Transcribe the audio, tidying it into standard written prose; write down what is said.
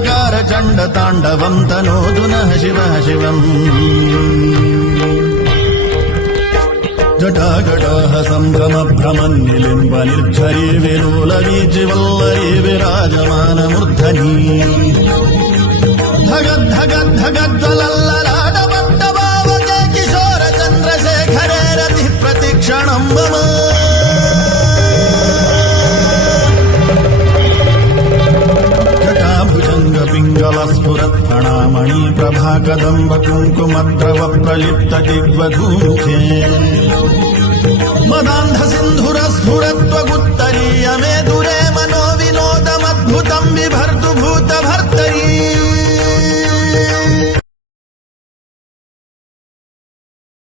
తాండవాంధకార చండ తాండవం తనోతు నః శివః శివం జటాజటాః సంభ్రమ భ్రమన్నిలింబ నిర్ఝరీ విలోల వీచివల్లరీ విరాజమానమూర్ధనీ ధగద్ధగద్ధగజ్వలల్లలాటపట్టభావకే కిశోర చంద్రశేఖరే రతి ప్రతిక్షణం మమ జటాభుజంగ పింగళ స్ఫురత్ ప్రణామణి ప్రభా కదంబ కుంకుమద్రవ ప్రలిప్త దిగ్వధూముఖే మదాంధ సింధుర స్ఫురత్వగుత్తరీయ మే దురే మనో